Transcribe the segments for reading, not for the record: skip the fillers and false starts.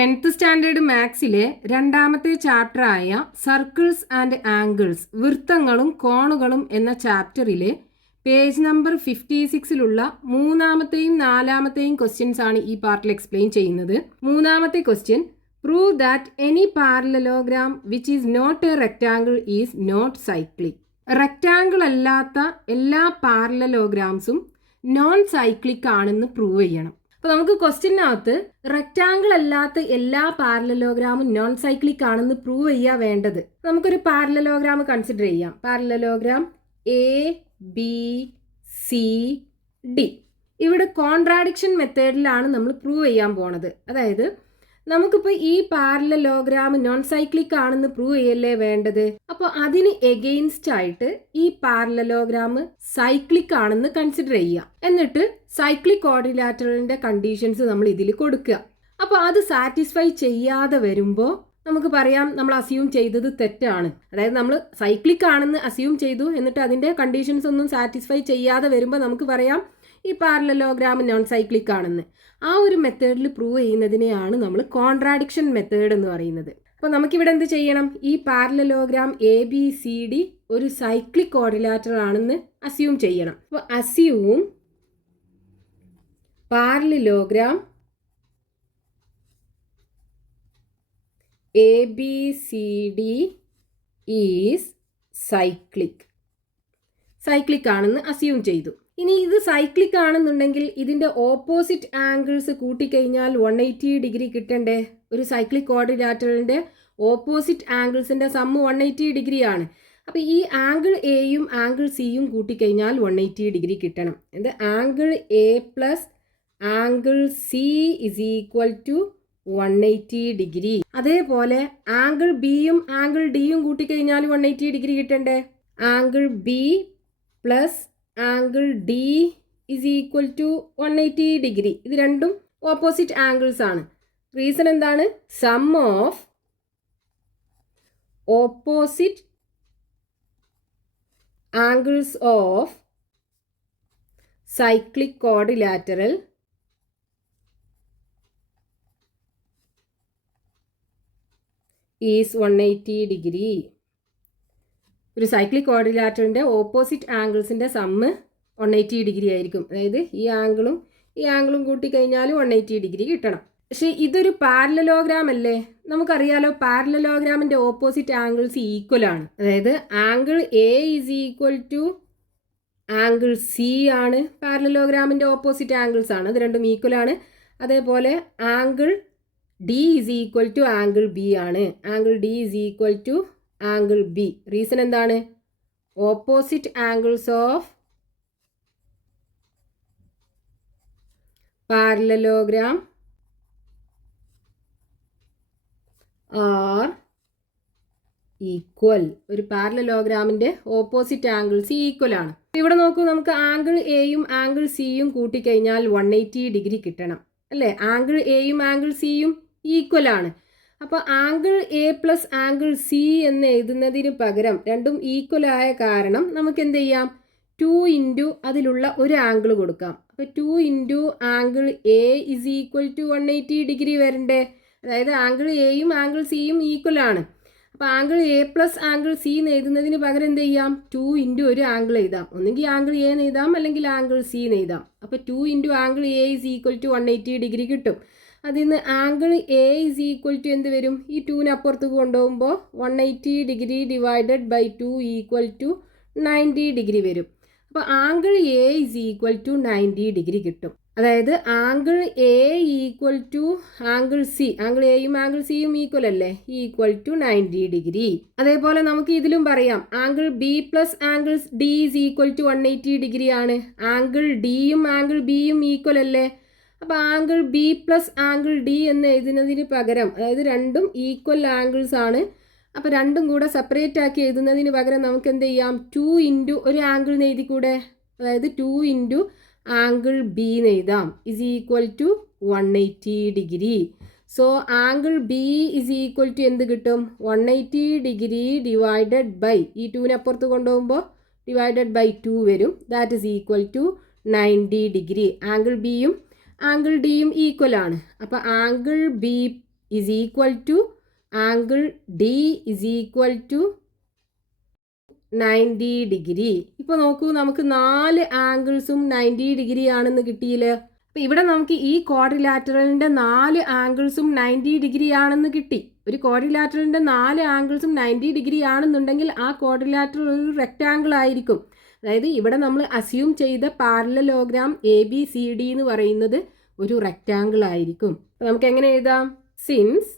10th standard മാത്സിലെ രണ്ടാമത്തെ ചാപ്റ്ററായ circles and angles വൃത്തങ്ങളും കോണുകളും എന്ന ചാപ്റ്ററിലെ page number 56-ലുള്ള മൂന്നാമത്തെയും നാലാമത്തെയും ക്വസ്റ്റ്യൻസ് ആണ് ഈ പാർട്ടിൽ എക്സ്പ്ലെയിൻ ചെയ്യുന്നത്. മൂന്നാമത്തെ question, prove that any parallelogram which is not a rectangle is not cyclic. Rectangle അല്ലാത്ത എല്ലാ പാരലലോഗ്രാംസും നോൺ സൈക്ലിക് ആണെന്ന് പ്രൂവ് ചെയ്യണം. അപ്പോൾ നമുക്ക് ക്വസ്റ്റ്യനകത്ത് റെക്റ്റാങ്കിൾ അല്ലാത്ത എല്ലാ പാരലലോഗ്രാമും നോൺ സൈക്ലിക് ആണെന്ന് പ്രൂവ് ചെയ്യാൻ വേണ്ടത്. നമുക്കൊരു പാരലലോഗ്രാം കൺസിഡർ ചെയ്യാം. Parallelogram ABCD. ഇവിടെ കോൺട്രാഡിക്ഷൻ മെത്തേഡിലാണ് നമ്മൾ പ്രൂവ് ചെയ്യാൻ പോണത്. അതായത് നമുക്കിപ്പോൾ ഈ പാരലലോഗ്രാം നോൺ സൈക്ലിക് ആണെന്ന് പ്രൂവ് ചെയ്യല്ലേ വേണ്ടത്. അപ്പോൾ അതിന് എഗെയിൻസ്റ്റ് ആയിട്ട് ഈ പാരലലോഗ്രാം സൈക്ലിക് ആണെന്ന് കൺസിഡർ ചെയ്യുക. എന്നിട്ട് സൈക്ലിക് ക്വാഡ്രിലാറ്ററലിന്റെ കണ്ടീഷൻസ് നമ്മൾ ഇതിൽ കൊടുക്കുക. അപ്പോൾ അത് സാറ്റിസ്ഫൈ ചെയ്യാതെ വരുമ്പോൾ നമുക്ക് പറയാം നമ്മൾ അസ്യൂം ചെയ്തത് തെറ്റാണ്. അതായത് നമ്മൾ സൈക്ലിക് ആണെന്ന് അസ്യൂം ചെയ്തു, എന്നിട്ട് അതിന്റെ കണ്ടീഷൻസ് ഒന്നും സാറ്റിസ്ഫൈ ചെയ്യാതെ വരുമ്പോൾ നമുക്ക് പറയാം ഈ പാരലലോഗ്രാം നോൺ സൈക്ലിക് ആണെന്ന്. ആ ഒരു മെത്തേഡിൽ പ്രൂവ് ചെയ്യുന്നതിനെയാണ് നമ്മൾ കോൺട്രാഡിക്ഷൻ മെത്തേഡ് എന്ന് പറയുന്നത്. അപ്പോൾ നമുക്കിവിടെ എന്ത് ചെയ്യണം? ഈ പാരലലോഗ്രാം ABCD ഒരു സൈക്ലിക് ക്വാഡ്രിലാറ്ററൽ ആണെന്ന് അസ്യൂം ചെയ്യണം. അപ്പോൾ assume parallelogram ABCD is cyclic ആണെന്ന് അസ്യൂം ചെയ്തു. ഇനി ഇത് സൈക്ലിക് ആണെന്നുണ്ടെങ്കിൽ ഇതിൻ്റെ ഓപ്പോസിറ്റ് ആംഗിൾസ് കൂട്ടിക്കഴിഞ്ഞാൽ 180 ഡിഗ്രി കിട്ടണ്ടേ? ഒരു സൈക്ലിക് ക്വാഡ്രിലാറ്ററലിൻ്റെ ഓപ്പോസിറ്റ് ആംഗിൾസിൻ്റെ സമ്മ് 180 ഡിഗ്രിയാണ്. അപ്പോൾ ഈ ആംഗിൾ എയും ആംഗിൾ സിയും കൂട്ടിക്കഴിഞ്ഞാൽ 180 ഡിഗ്രി കിട്ടണം. ഇത് angle A plus angle C is equal to 180 degree. അതേപോലെ ആംഗിൾ ബിയും ആംഗിൾ ഡിയും കൂട്ടിക്കഴിഞ്ഞാൽ 180 ഡിഗ്രി കിട്ടണ്ടേ? Angle B plus angle D is equal to 180 degree. ഇത് രണ്ടും ഓപ്പോസിറ്റ് ആംഗിൾസ് ആണ്. റീസൺ എന്താണ്? Sum of opposite angles of cyclic quadrilateral is 180 degree. ഒരു സൈക്ലിക് ക്വാഡ്രിലാറ്ററിൻ്റെ ഓപ്പോസിറ്റ് ആംഗിൾസിൻ്റെ സമ്മ് 180 ഡിഗ്രി ആയിരിക്കും. അതായത് ഈ ആംഗിളും കൂട്ടിക്കഴിഞ്ഞാൽ 180 ഡിഗ്രി കിട്ടണം. പക്ഷേ ഇതൊരു പാരലലോഗ്രാം അല്ലേ? നമുക്കറിയാലോ പാരലലോഗ്രാമിൻ്റെ ഓപ്പോസിറ്റ് ആംഗിൾസ് ഈക്വൽ ആണ്. അതായത് angle A is equal to angle C ആണ് പാരലലോഗ്രാമിൻ്റെ ഓപ്പോസിറ്റ് ആംഗിൾസ് ആണ്. അത് രണ്ടും ഈക്വൽ ആണ്. അതേപോലെ angle D is equal to angle B ആണ്. Angle D is equal to angle B. Reason എന്താണ്? Opposite angles of parallelogram are equal. ഒരു പാരലലോഗ്രാമിന്റെ ഓപ്പോസിറ്റ് ആംഗിൾസ് ഈക്വൽ ആണ്. ഇവിടെ നോക്കൂ, നമുക്ക് ആംഗിൾ എയും ആംഗിൾ സിയും കൂട്ടിക്കഴിഞ്ഞാൽ 180 ഡിഗ്രി കിട്ടണം അല്ലേ? ആംഗിൾ എയും ആംഗിൾ സിയും ഈക്വൽ ആണ്. അപ്പോൾ angle A plus angle C എന്ന് എഴുതുന്നതിന് പകരം രണ്ടും ഈക്വൽ ആയ കാരണം നമുക്ക് എന്ത് ചെയ്യാം? 2 ഇൻറ്റു അതിലുള്ള ഒരു ആംഗിൾ കൊടുക്കാം. അപ്പോൾ 2 into angle A is equal to 180 degree വരണ്ടേ? അതായത് ആംഗിൾ എയും ആംഗിൾ സിയും ഈക്വൽ ആണ്. അപ്പോൾ angle A plus angle C എന്ന് എഴുതുന്നതിന് പകരം എന്ത് ചെയ്യാം? 2 ഇൻറ്റു ഒരു ആംഗിൾ എഴുതാം. ഒന്നെങ്കിൽ ആംഗിൾ A എന്ന് എഴുതാം, അല്ലെങ്കിൽ ആംഗിൾ C എന്ന് എഴുതാം. അപ്പോൾ 2 into angle A is equal to 180 degree കിട്ടും. അതിൽ നിന്ന് angle A is equal to എന്ത് വരും? ഈ 2നെ അപ്പുറത്ത് കൊണ്ടുപോകുമ്പോൾ 180 degree divided by 2 equal to 90 degree വരും. അപ്പോൾ angle A is equal to 90 degree കിട്ടും. അതായത് angle A equal to angle C. Angle എയും ആംഗിൾ സിയും ഈക്വൽ അല്ലേ? Equal to 90 degree. അതേപോലെ നമുക്ക് ഇതിലും പറയാം angle B plus angle D is equal to 180 degree ആണ്. ആംഗിൾ Dയും ആംഗിൾ Bയും ഈക്വൽ അല്ലേ? അപ്പോൾ angle B plus angle D എന്ന് എഴുതുന്നതിന് പകരം, അതായത് രണ്ടും ഈക്വൽ ആംഗിൾസ് ആണ്, അപ്പോൾ രണ്ടും കൂടെ സെപ്പറേറ്റ് ആക്കി എഴുതുന്നതിന് പകരം നമുക്ക് എന്ത് ചെയ്യാം? 2 ഇൻറ്റു ഒരു ആംഗിൾ എന്ന് എഴുതിക്കൂടെ? അതായത് 2 ഇൻറ്റു ആംഗിൾ B എന്ന് എഴുതാം. Is equal to 180 degree. So angle B is equal to എന്ത് കിട്ടും? 180 ഡിഗ്രി ഡിവൈഡഡ് ബൈ ഈ 2നെ അപ്പുറത്ത് കൊണ്ടുപോകുമ്പോൾ ഡിവൈഡഡ് ബൈ 2 വരും. That is equal to 90 degree. Angle Bയും ആംഗിൾ ഡിയും ഈക്വൽ ആണ്. അപ്പോൾ angle B is equal to angle D is equal to 90 degree. ഇപ്പോൾ നോക്കൂ, നമുക്ക് 4 ആംഗിൾസും 90 ഡിഗ്രി ആണെന്ന് കിട്ടിയില്ലേ. അപ്പോൾ ഇവിടെ നമുക്ക് ഈ ക്വാഡ്രിലാറ്ററലിൻ്റെ 4 ആംഗിൾസും 90 ഡിഗ്രി ആണെന്ന് കിട്ടി. ഒരു ക്വാഡ്രിലാറ്ററലിൻ്റെ 4 ആംഗിൾസും 90 ഡിഗ്രി ആണെന്നുണ്ടെങ്കിൽ ആ ക്വാഡ്രിലാറ്ററൽ ഒരു റെക്റ്റാങ്കിൾ ആയിരിക്കും. അതായത് ഇവിടെ നമ്മൾ അസ്യൂം ചെയ്ത പാരലലോഗ്രാം ABCD എന്ന് പറയുന്നത് ഒരു റെക്റ്റാങ്കിൾ ആയിരിക്കും. നമുക്ക് എങ്ങനെ എഴുതാം? Since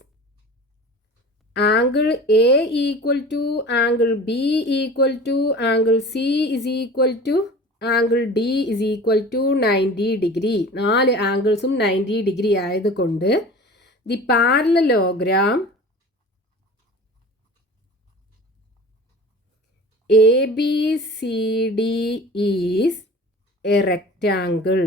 angle A equal to angle B equal to angle C is equal to angle D is equal to 90 degree. 4 ആംഗിൾസും 90 ഡിഗ്രി ആയതുകൊണ്ട് the parallelogram ABCD is a rectangle.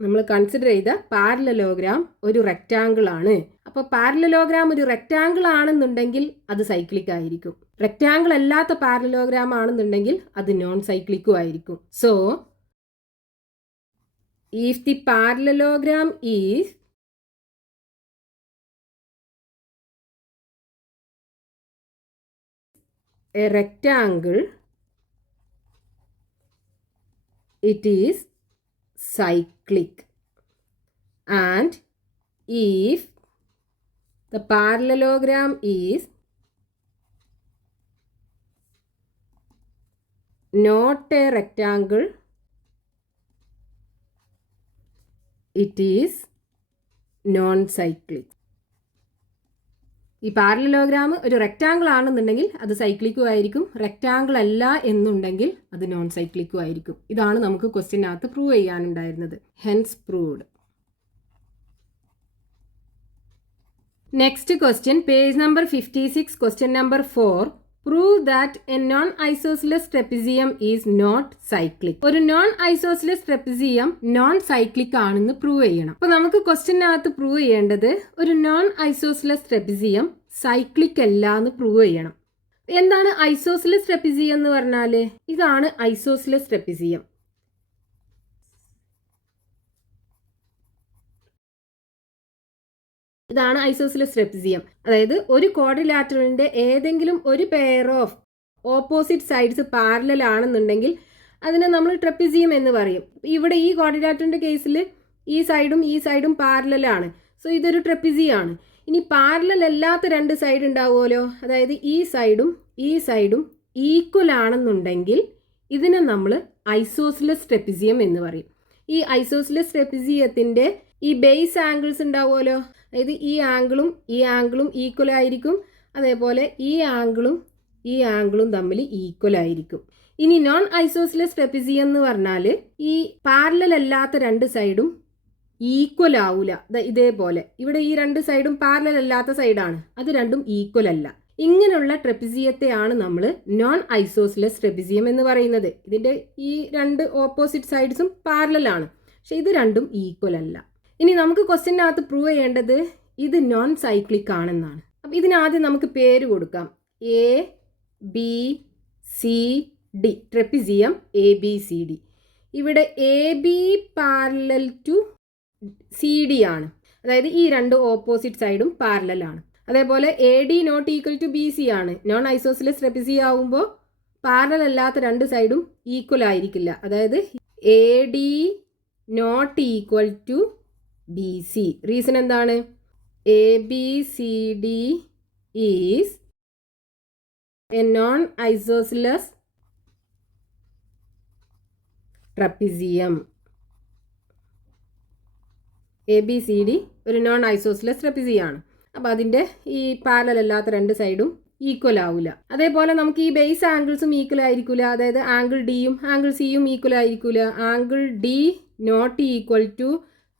നമ്മൾ കൺസിഡർ ചെയ്ത പാരലലോഗ്രാം ഒരു റെക്റ്റാങ്കിൾ ആണ്. അപ്പോൾ പാരലലോഗ്രാം ഒരു rectangle ആണെന്നുണ്ടെങ്കിൽ അത് സൈക്ലിക് ആയിരിക്കും. റെക്റ്റാങ്കിൾ അല്ലാത്ത പാരലലോഗ്രാം ആണെന്നുണ്ടെങ്കിൽ അത് നോൺ സൈക്ലിക്കും ആയിരിക്കും. So if the parallelogram is a rectangle, it is cyclic. And if the parallelogram is not a rectangle, it is non-cyclic. ഈ പാരലലോഗ്രാം ഒരു റെക്റ്റാങ്കിൾ ആണെന്നുണ്ടെങ്കിൽ അത് സൈക്ലിക്കും ആയിരിക്കും. റെക്റ്റാങ്കിൾ അല്ല എന്നുണ്ടെങ്കിൽ അത് നോൺ സൈക്ലിക്കും ആയിരിക്കും. ഇതാണ് നമുക്ക് ക്വസ്റ്റ്യനകത്ത് പ്രൂവ് ചെയ്യാനുണ്ടായിരുന്നത്. Hence proved. Next question, page number 56, question number 4. Prove that a non isosceles trapezium is not cyclic. ഒരു non isosceles trapezium non cyclic ആണെന്ന് പ്രൂവ് ചെയ്യണം. അപ്പൊ നമുക്ക് ക്വസ്റ്റ്യനകത്ത് പ്രൂവ് ചെയ്യേണ്ടത് ഒരു നോൺ ഐസോസിലസ് ട്രപ്പിസിയം സൈക്ലിക് അല്ല എന്ന് പ്രൂവ് ചെയ്യണം. എന്താണ് ഐസോസിലസ് ട്രപ്പിസിയം എന്ന് പറഞ്ഞാല്? ഇതാണ് ഐസോസിലസ് ട്രപ്പിസിയം. ഇതാണ് ഐസോസിലസ് ട്രപ്പിസിയം. അതായത് ഒരു ക്വാഡ്രിലാറ്ററലിന്റെ ഏതെങ്കിലും ഒരു pair of opposite sides parallel ആണെന്നുണ്ടെങ്കിൽ അതിനെ നമ്മൾ ട്രപ്പിസിയം എന്ന് പറയും. ഇവിടെ ഈ ക്വാഡ്രിലാറ്ററിന്റെ കേസിൽ ഈ സൈഡും പാരലലാണ്. സോ ഇതൊരു ട്രപ്പിസിയാണ്. ഇനി പാരലൽ അല്ലാത്ത 2 സൈഡ് ഉണ്ടാവുമല്ലോ, അതായത് ഈ സൈഡും ഈക്വൽ ആണെന്നുണ്ടെങ്കിൽ ഇതിനെ നമ്മൾ ഐസോസിലസ് ട്രപ്പിസിയം എന്ന് പറയും. ഈ ഐസോസിലസ് ട്രപ്പിസിയത്തിന്റെ ഈ ബേസ് ആംഗിൾസ് ഉണ്ടാവുമല്ലോ, അതായത് ഈ ആംഗിളും ഈക്വൽ ആയിരിക്കും. അതേപോലെ ഈ ആംഗിളും തമ്മിൽ ഈക്വൽ ആയിരിക്കും. ഇനി നോൺ ഐസോസിലസ് ട്രപ്പിസിയം എന്ന് പറഞ്ഞാൽ ഈ പാരലൽ അല്ലാത്ത 2 സൈഡും ഈക്വൽ ആവൂല. ഇതേപോലെ ഇവിടെ ഈ 2 സൈഡും പാരലൽ അല്ലാത്ത സൈഡാണ്, അത് രണ്ടും ഈക്വൽ അല്ല. ഇങ്ങനെയുള്ള ട്രപ്പിസിയത്തെയാണ് നമ്മൾ നോൺ ഐസോസിലസ് ട്രപ്പിസിയം എന്ന് പറയുന്നത്. ഇതിൻ്റെ ഈ 2 ഓപ്പോസിറ്റ് സൈഡ്സും പാരലൽ ആണ്, പക്ഷെ ഇത് രണ്ടും ഈക്വൽ അല്ല. ഇനി നമുക്ക് ക്വസ്റ്റ്യനകത്ത് പ്രൂവ് ചെയ്യേണ്ടത് ഇത് നോൺ സൈക്ലിക് ആണെന്നാണ്. അപ്പം ഇതിനാദ്യം നമുക്ക് പേര് കൊടുക്കാം. ABCD, ട്രപ്പിസിയം ABCD. ഇവിടെ AB പാരലൽ ടു CD ആണ്, അതായത് ഈ 2 ഓപ്പോസിറ്റ് സൈഡും പാരലൽ ആണ്. അതേപോലെ AD not equal to BC ആണ്. നോൺ ഐസോസിലസ് ട്രപ്പിസിയം ആവുമ്പോൾ പാരലൽ അല്ലാത്ത 2 സൈഡും ഈക്വൽ ആയിരിക്കില്ല. അതായത് AD not equal to BC. Reason എന്താണ്? ABCD is a non isosceles trapezium. ABCD ഒരു നോൺ ഐസോസിലസ് ട്രപ്പിസിയം ആണ്. അപ്പോൾ അതിൻ്റെ ഈ പാരലൽ അല്ലാത്ത 2 സൈഡും ഈക്വൽ ആവില്ല. അതേപോലെ നമുക്ക് ഈ ബേസ് ആംഗിൾസും ഈക്വൽ ആയിരിക്കില്ല. അതായത് ആംഗിൾ ഡിയും ആംഗിൾ സിയും ഈക്വൽ ആയിരിക്കില്ല. Angle D not equal to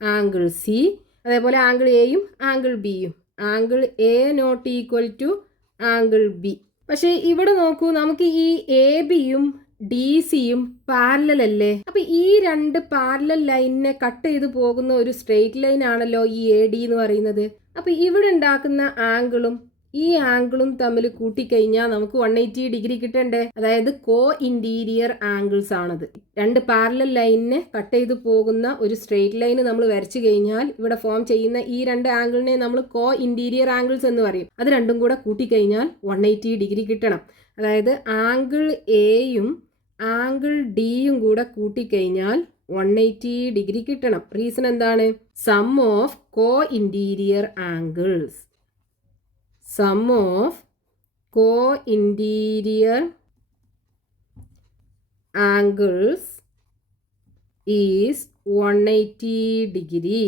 angle C. അതേപോലെ ആംഗിൾ എയും ആംഗിൾ ബിയും. Angle A not equal to angle B. പക്ഷേ ഇവിടെ നോക്കൂ, നമുക്ക് ഈ എ ബിയും ഡി സിയും പാരലൽ അല്ലേ. അപ്പം ഈ 2 പാരലൽ ലൈനിനെ കട്ട് ചെയ്ത് പോകുന്ന ഒരു സ്ട്രെയിറ്റ് ലൈൻ ആണല്ലോ ഈ എ ഡി എന്ന് പറയുന്നത്. അപ്പം ഇവിടെ ഉണ്ടാക്കുന്ന ആംഗിളും ഈ ആംഗിളും തമ്മിൽ കൂട്ടിക്കഴിഞ്ഞാൽ നമുക്ക് 180 ഡിഗ്രി കിട്ടണ്ടേ. അതായത് കോ ഇന്റീരിയർ ആംഗിൾസ് ആണത്. രണ്ട് പാരലൽ ലൈനിനെ കട്ട് ചെയ്ത് പോകുന്ന ഒരു സ്ട്രെയിറ്റ് ലൈൻ നമ്മൾ വരച്ചു കഴിഞ്ഞാൽ ഇവിടെ ഫോം ചെയ്യുന്ന ഈ രണ്ട് ആംഗിളിനെ നമ്മൾ കോ ഇന്റീരിയർ ആംഗിൾസ് എന്ന് പറയും. അത് രണ്ടും കൂടെ കൂട്ടിക്കഴിഞ്ഞാൽ 180 ഡിഗ്രി കിട്ടണം. അതായത് ആംഗിൾ എയും ആംഗിൾ ഡിയും കൂടെ കൂട്ടിക്കഴിഞ്ഞാൽ 180 ഡിഗ്രി കിട്ടണം. റീസൺ എന്താണ്? Sum of co interior angles. Sum of co-interior angles is 180 degree.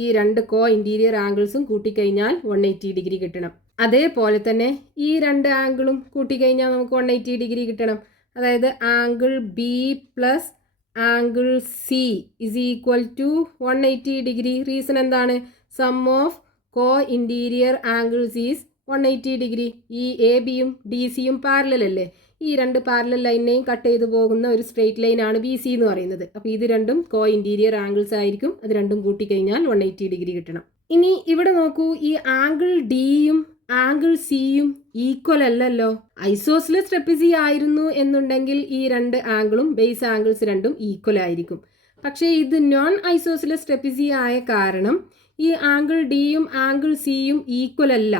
ഈ രണ്ട് കോ ഇന്റീരിയർ ആംഗിൾസും കൂട്ടിക്കഴിഞ്ഞാൽ 180 ഡിഗ്രി കിട്ടണം. അതേപോലെ തന്നെ ഈ രണ്ട് ആംഗിളും കൂട്ടിക്കഴിഞ്ഞാൽ നമുക്ക് 180 ഡിഗ്രി കിട്ടണം. അതായത് angle B plus angle C is equal to 180 degree. Reason എന്താണ്? Sum of co interior angles is 180 degree. ഈ എ ബിയും ഡി സിയും പാരലൽ അല്ലേ? ഈ രണ്ട് പാരലൽ ലൈനിനെയും കട്ട് ചെയ്ത് പോകുന്ന ഒരു സ്ട്രെയിറ്റ് ലൈനാണ് ബി സി എന്ന് പറയുന്നത്. അപ്പോൾ ഇത് രണ്ടും കോ ഇന്റീരിയർ ആംഗിൾസ് ആയിരിക്കും. അത് രണ്ടും കൂട്ടിക്കഴിഞ്ഞാൽ 180 ഡിഗ്രി കിട്ടണം. ഇനി ഇവിടെ നോക്കൂ, ഈ ആംഗിൾ ഡിയും ആംഗിൾ സിയും ഈക്വൽ അല്ലല്ലോ. ഐസോസിലസ് ട്രപ്പിസി ആയിരുന്നു എന്നുണ്ടെങ്കിൽ ഈ രണ്ട് ആംഗിളും ബേസ് ആംഗിൾസ് രണ്ടും ഈക്വൽ ആയിരിക്കും. പക്ഷേ ഇത് നോൺ ഐസോസിലസ് ട്രപ്പിസി ആയ കാരണം ഈ ആംഗിൾ ഡിയും ആംഗിൾ സിയും ഈക്വൽ അല്ല.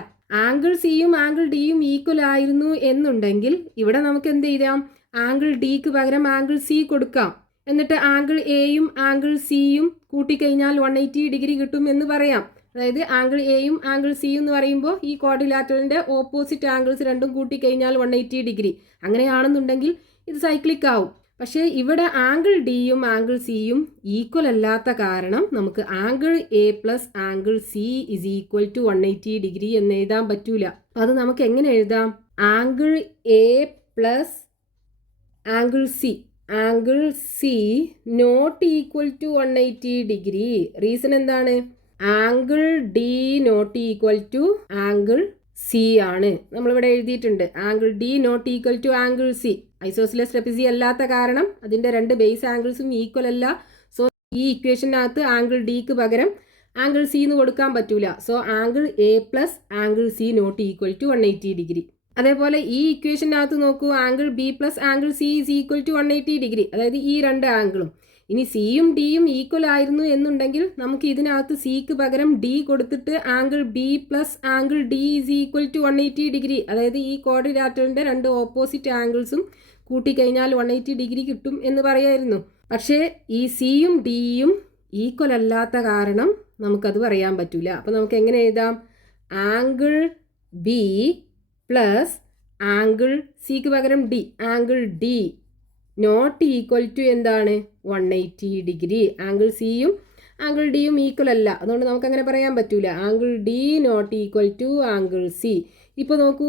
ആംഗിൾ സിയും ആംഗിൾ ഡിയും ഈക്വൽ ആയിരുന്നു എന്നുണ്ടെങ്കിൽ ഇവിടെ നമുക്ക് എന്ത് ചെയ്യാം? ആംഗിൾ ഡിക്ക് പകരം ആംഗിൾ സി കൊടുക്കാം. എന്നിട്ട് ആംഗിൾ എയും ആംഗിൾ സിയും കൂട്ടിക്കഴിഞ്ഞാൽ 180 ഡിഗ്രി കിട്ടും എന്ന് പറയാം. അതായത് ആംഗിൾ എയും ആംഗിൾ സിയും എന്ന് പറയുമ്പോൾ ഈ ക്വാഡ്രിലാറ്ററലിൻ്റെ ഓപ്പോസിറ്റ് ആംഗിൾസ് രണ്ടും കൂട്ടിക്കഴിഞ്ഞാൽ 180 ഡിഗ്രി. അങ്ങനെയാണെന്നുണ്ടെങ്കിൽ ഇത് സൈക്ലിക് ആവും. പക്ഷേ ഇവിടെ ആംഗിൾ ഡിയും ആംഗിൾ സിയും ഈക്വൽ അല്ലാത്ത കാരണം നമുക്ക് angle A plus angle C is equal to 180 degree എന്ന് എഴുതാൻ പറ്റൂല. അത് നമുക്ക് എങ്ങനെ എഴുതാം? Angle A plus angle C, angle C not equal to 180 degree. Reason എന്താണ്? Angle D not equal to angle C ആണ്. നമ്മളിവിടെ എഴുതിയിട്ടുണ്ട് angle D not equal to angle C. Isosceles trapezium അല്ലാത്ത കാരണം അതിൻ്റെ രണ്ട് ബേസ് ആംഗിൾസും ഈക്വൽ അല്ല. സോ ഈ ഇക്വേഷനകത്ത് ആംഗിൾ ഡിക്ക് പകരം ആംഗിൾ സി എന്ന് കൊടുക്കാൻ പറ്റൂല. So angle A plus angle C not equal to 180 degree. അതേപോലെ ഈ ഇക്വേഷനകത്ത് നോക്കൂ, angle B plus angle C is equal to 180 degree. അതായത് ഈ രണ്ട് ആംഗിളും. ഇനി സിയും ഡിയും ഈക്വൽ ആയിരുന്നു എന്നുണ്ടെങ്കിൽ നമുക്ക് ഇതിനകത്ത് സിക്ക് പകരം ഡി കൊടുത്തിട്ട് angle B plus angle D is equal to 180 degree. അതായത് ഈ ക്വാഡ്രിലാറ്ററലിൻ്റെ രണ്ട് ഓപ്പോസിറ്റ് ആംഗിൾസും കൂട്ടിക്കഴിഞ്ഞാൽ 180 ഡിഗ്രി കിട്ടും എന്ന് പറയായിരുന്നു. പക്ഷേ ഈ സിയും ഡിയും ഈക്വൽ അല്ലാത്ത കാരണം നമുക്കത് പറയാൻ പറ്റില്ല. അപ്പോൾ നമുക്ക് എങ്ങനെ എഴുതാം? ആംഗിൾ ബി പ്ലസ് ആംഗിൾ സിക്ക് പകരം D, angle D not equal to എന്താണ്? 180 ഡിഗ്രി. ആംഗിൾ സിയും ആംഗിൾ ഡിയും ഈക്വൽ അല്ല, അതുകൊണ്ട് നമുക്കങ്ങനെ പറയാൻ പറ്റൂല. Angle D not equal to angle C. ഇപ്പോൾ നോക്കൂ,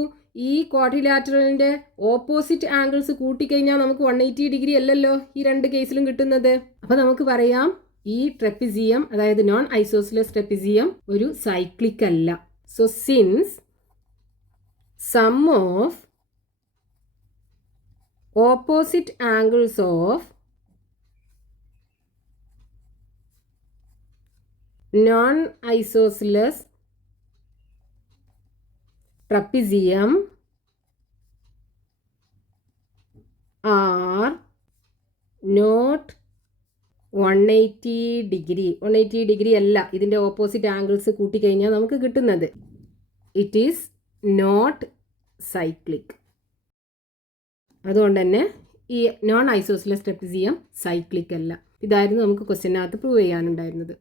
ഈ ക്വാഡ്രിലാറ്ററലിൻ്റെ ഓപ്പോസിറ്റ് ആംഗിൾസ് കൂട്ടിക്കഴിഞ്ഞാൽ നമുക്ക് 180 ഡിഗ്രി അല്ലല്ലോ ഈ രണ്ട് കേസിലും കിട്ടുന്നത്. അപ്പോൾ നമുക്ക് പറയാം ഈ ട്രപ്പിസിയം, അതായത് നോൺ ഐസോസിലസ് ട്രപ്പിസിയം ഒരു സൈക്ലിക് അല്ല. So since sum of opposite angles of non-isosceles trapezium are not 180 degree. 180 degree അല്ല ഇതിൻ്റെ ഓപ്പോസിറ്റ് ആംഗിൾസ് കൂട്ടിക്കഴിഞ്ഞാൽ നമുക്ക് കിട്ടുന്നത്. It is not cyclic. അതുകൊണ്ട് തന്നെ ഈ നോൺ ഐസോസിലസ് ട്രപ്പിസിയം സൈക്ലിക് അല്ല. ഇതായിരുന്നു നമുക്ക് ക്വസ്റ്റ്യനകത്ത് പ്രൂവ് ചെയ്യാനുണ്ടായിരുന്നത്.